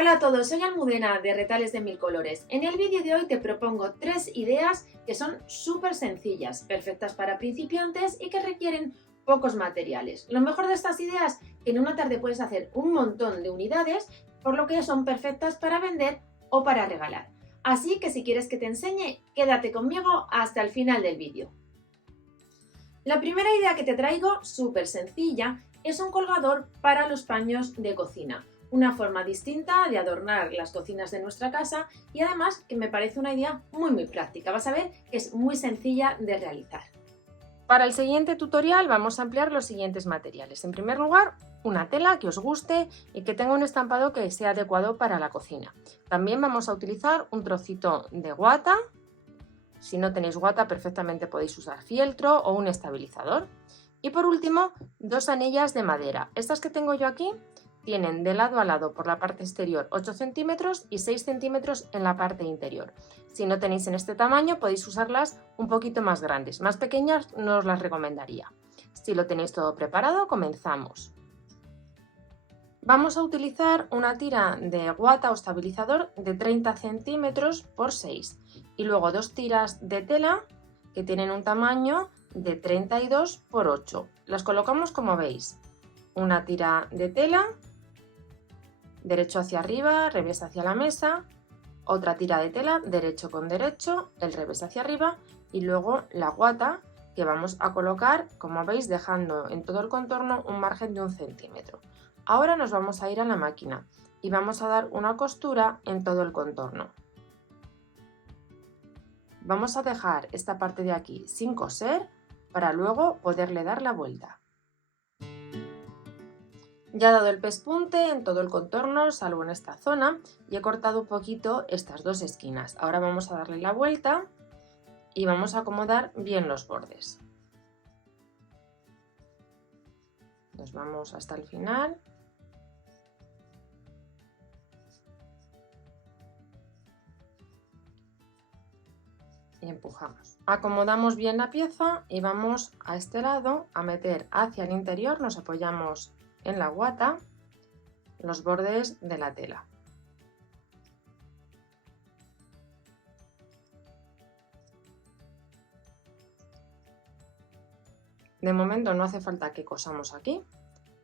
Hola a todos, soy Almudena de Retales de Mil Colores. En el vídeo de hoy te propongo 3 ideas que son súper sencillas, perfectas para principiantes y que requieren pocos materiales. Lo mejor de estas ideas es que en una tarde puedes hacer un montón de unidades, por lo que son perfectas para vender o para regalar. Así que si quieres que te enseñe, quédate conmigo hasta el final del vídeo. La primera idea que te traigo, súper sencilla, es un colgador para los paños de cocina. Una forma distinta de adornar las cocinas de nuestra casa y además que me parece una idea muy práctica. Vas a ver que es muy sencilla de realizar. Para el siguiente tutorial vamos a emplear los siguientes materiales. En primer lugar, una tela que os guste y que tenga un estampado que sea adecuado para la cocina. También vamos a utilizar un trocito de guata. Si no tenéis guata, perfectamente podéis usar fieltro o un estabilizador. Y por último, 2 anillas de madera. Estas que tengo yo aquí tienen de lado a lado por la parte exterior 8 centímetros y 6 centímetros en la parte interior. Si no tenéis en este tamaño, podéis usarlas un poquito más grandes. Más pequeñas no os las recomendaría. Si lo tenéis todo preparado, comenzamos. Vamos a utilizar una tira de guata o estabilizador de 30 centímetros por 6 y luego 2 tiras de tela que tienen un tamaño de 32 por 8. Las colocamos como veis. Una tira de tela, derecho hacia arriba, revés hacia la mesa, otra tira de tela, derecho con derecho, el revés hacia arriba y luego la guata que vamos a colocar, como veis, dejando en todo el contorno un margen de 1 centímetro. Ahora nos vamos a ir a la máquina y vamos a dar una costura en todo el contorno. Vamos a dejar esta parte de aquí sin coser para luego poderle dar la vuelta. Ya he dado el pespunte en todo el contorno, salvo en esta zona, y he cortado un poquito estas 2 esquinas. Ahora vamos a darle la vuelta y vamos a acomodar bien los bordes. Nos vamos hasta el final. Y empujamos. Acomodamos bien la pieza y vamos a este lado a meter hacia el interior, nos apoyamos en la guata, los bordes de la tela. De momento no hace falta que cosamos aquí,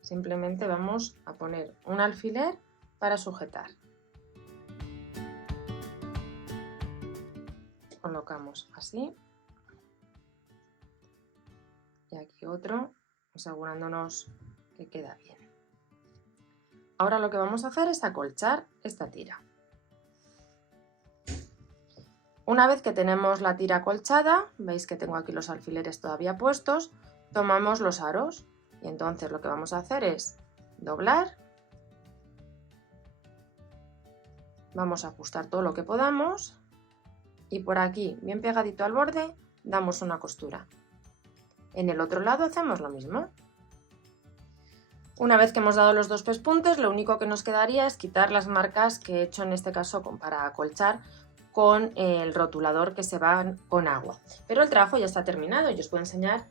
simplemente vamos a poner un alfiler para sujetar. Colocamos así y aquí otro, asegurándonos que queda bien. Ahora lo que vamos a hacer es acolchar esta tira. Una vez que tenemos la tira acolchada, veis que tengo aquí los alfileres todavía puestos, tomamos los aros y entonces lo que vamos a hacer es doblar, vamos a ajustar todo lo que podamos y por aquí, bien pegadito al borde, damos una costura. En el otro lado hacemos lo mismo. Una vez que hemos dado los 2 pespuntes, lo único que nos quedaría es quitar las marcas que he hecho en este caso para acolchar con el rotulador que se va con agua. Pero el trabajo ya está terminado y os puedo enseñar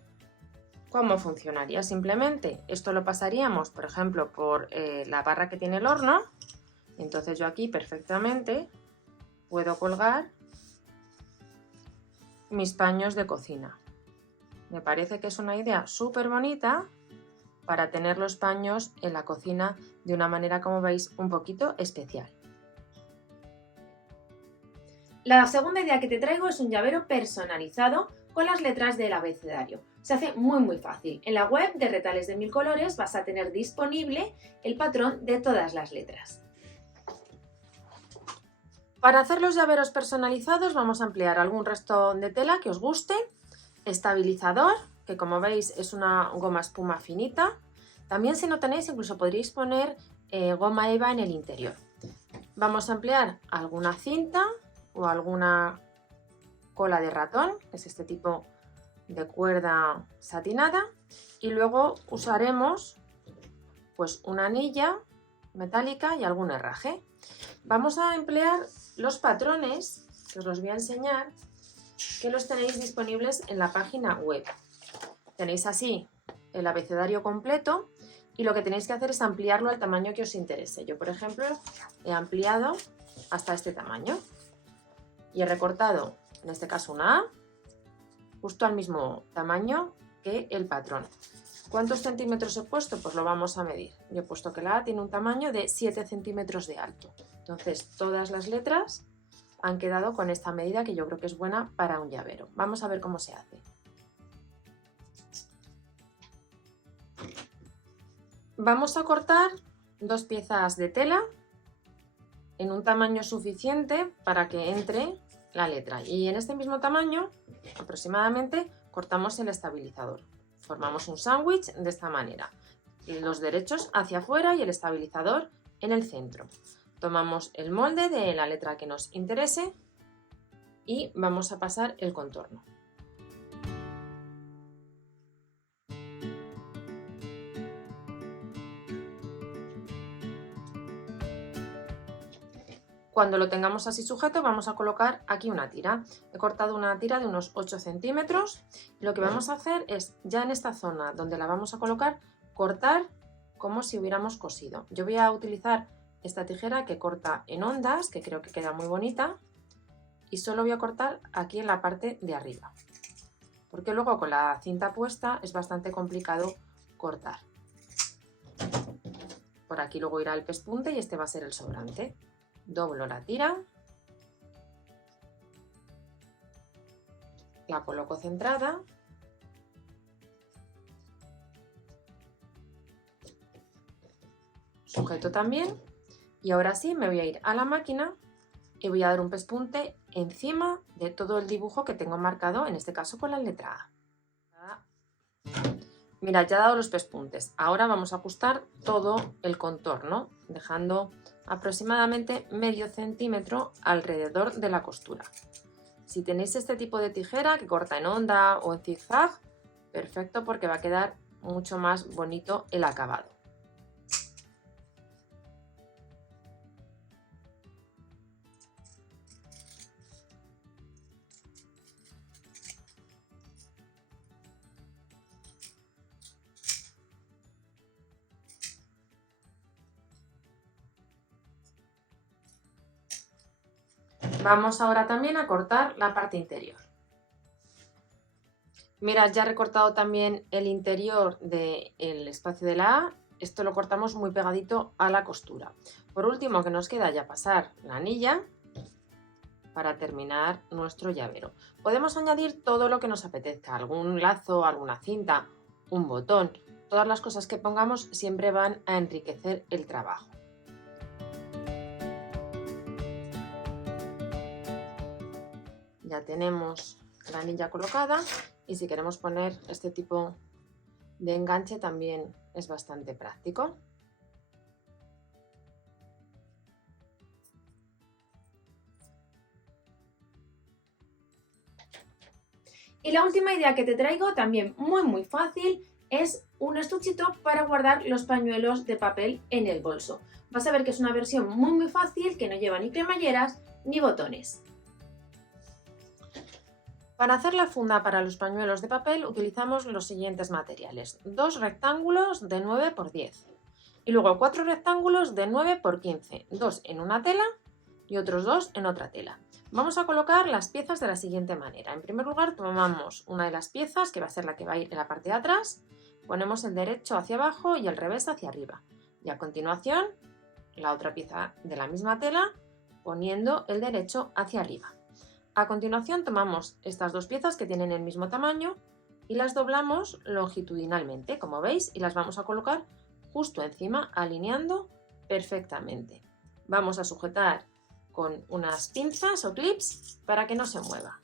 cómo funcionaría. Simplemente esto lo pasaríamos, por ejemplo, por la barra que tiene el horno. Entonces yo aquí perfectamente puedo colgar mis paños de cocina. Me parece que es una idea súper bonita para tener los paños en la cocina de una manera, como veis, un poquito especial. La segunda idea que te traigo es un llavero personalizado con las letras del abecedario. Se hace muy fácil. En la web de Retales de Mil Colores vas a tener disponible el patrón de todas las letras. Para hacer los llaveros personalizados vamos a emplear algún resto de tela que os guste, estabilizador, que como veis es una goma espuma finita. También si no tenéis, incluso podríais poner goma eva en el interior. Vamos a emplear alguna cinta o alguna cola de ratón, que es este tipo de cuerda satinada, y luego usaremos pues una anilla metálica y algún herraje. Vamos a emplear los patrones, que os los voy a enseñar, que los tenéis disponibles en la página web. Tenéis así el abecedario completo y lo que tenéis que hacer es ampliarlo al tamaño que os interese. Yo, por ejemplo, he ampliado hasta este tamaño y he recortado, en este caso una A, justo al mismo tamaño que el patrón. ¿Cuántos centímetros he puesto? Pues lo vamos a medir. Yo he puesto que la A tiene un tamaño de 7 centímetros de alto. Entonces todas las letras han quedado con esta medida que yo creo que es buena para un llavero. Vamos a ver cómo se hace. Vamos a cortar 2 piezas de tela en un tamaño suficiente para que entre la letra. Y en este mismo tamaño, aproximadamente, cortamos el estabilizador. Formamos un sándwich de esta manera. Los derechos hacia afuera y el estabilizador en el centro. Tomamos el molde de la letra que nos interese y vamos a pasar el contorno. Cuando lo tengamos así sujeto vamos a colocar aquí una tira. He cortado una tira de unos 8 centímetros. Lo que vamos a hacer es, ya en esta zona donde la vamos a colocar, cortar como si hubiéramos cosido. Yo voy a utilizar esta tijera que corta en ondas, que creo que queda muy bonita, y solo voy a cortar aquí en la parte de arriba, porque luego con la cinta puesta es bastante complicado cortar. Por aquí luego irá el pespunte y este va a ser el sobrante. Doblo la tira, la coloco centrada, sujeto también y ahora sí me voy a ir a la máquina y voy a dar un pespunte encima de todo el dibujo que tengo marcado, en este caso con la letra A. Mirad, ya he dado los pespuntes. Ahora vamos a ajustar todo el contorno, dejando aproximadamente medio centímetro alrededor de la costura. Si tenéis este tipo de tijera que corta en onda o en zigzag, perfecto, porque va a quedar mucho más bonito el acabado. Vamos ahora también a cortar la parte interior. Mirad, ya he recortado también el interior del espacio de la A. Esto lo cortamos muy pegadito a la costura. Por último, que nos queda ya pasar la anilla para terminar nuestro llavero. Podemos añadir todo lo que nos apetezca, algún lazo, alguna cinta, un botón. Todas las cosas que pongamos siempre van a enriquecer el trabajo. Ya tenemos la anilla colocada y si queremos poner este tipo de enganche también es bastante práctico. Y la última idea que te traigo, también muy fácil, es un estuchito para guardar los pañuelos de papel en el bolso. Vas a ver que es una versión muy fácil, que no lleva ni cremalleras ni botones. Para hacer la funda para los pañuelos de papel utilizamos los siguientes materiales: 2 rectángulos de 9 por 10 y luego 4 rectángulos de 9 por 15, 2 en una tela y otros 2 en otra tela. Vamos a colocar las piezas de la siguiente manera. En primer lugar tomamos una de las piezas, que va a ser la que va a ir en la parte de atrás, ponemos el derecho hacia abajo y el revés hacia arriba, y a continuación la otra pieza de la misma tela poniendo el derecho hacia arriba. A continuación tomamos estas dos piezas que tienen el mismo tamaño y las doblamos longitudinalmente, como veis, y las vamos a colocar justo encima, alineando perfectamente. Vamos a sujetar con unas pinzas o clips para que no se mueva.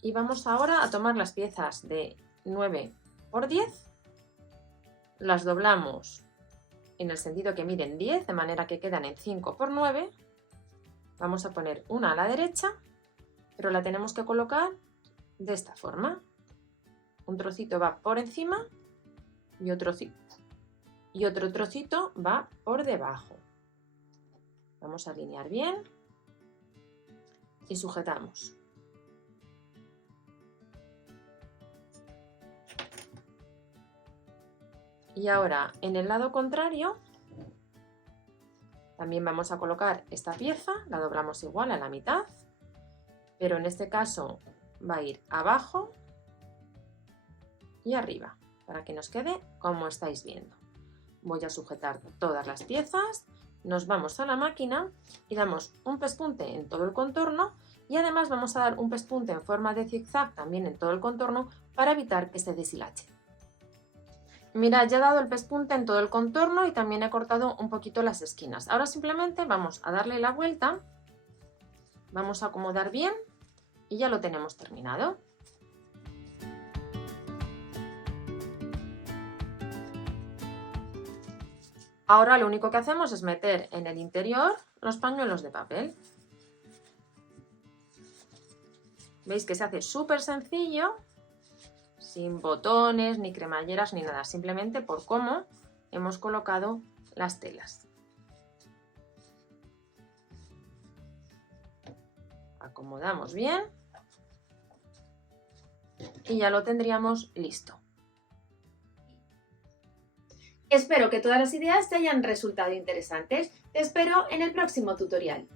Y vamos ahora a tomar las piezas de 9 por 10, las doblamos en el sentido que miden 10, de manera que quedan en 5 por 9. Vamos a poner una a la derecha, pero la tenemos que colocar de esta forma. Un trocito va por encima y otro trocito va por debajo. Vamos a alinear bien y sujetamos. Y ahora en el lado contrario también vamos a colocar esta pieza, la doblamos igual a la mitad, pero en este caso va a ir abajo y arriba, para que nos quede como estáis viendo. Voy a sujetar todas las piezas, nos vamos a la máquina y damos un pespunte en todo el contorno y además vamos a dar un pespunte en forma de zigzag también en todo el contorno para evitar que se deshilache. Mirad, ya he dado el pespunte en todo el contorno y también he cortado un poquito las esquinas. Ahora simplemente vamos a darle la vuelta, vamos a acomodar bien y ya lo tenemos terminado. Ahora lo único que hacemos es meter en el interior los pañuelos de papel. Veis que se hace súper sencillo, sin botones, ni cremalleras, ni nada, simplemente por cómo hemos colocado las telas. Acomodamos bien y ya lo tendríamos listo. Espero que todas las ideas te hayan resultado interesantes. Te espero en el próximo tutorial.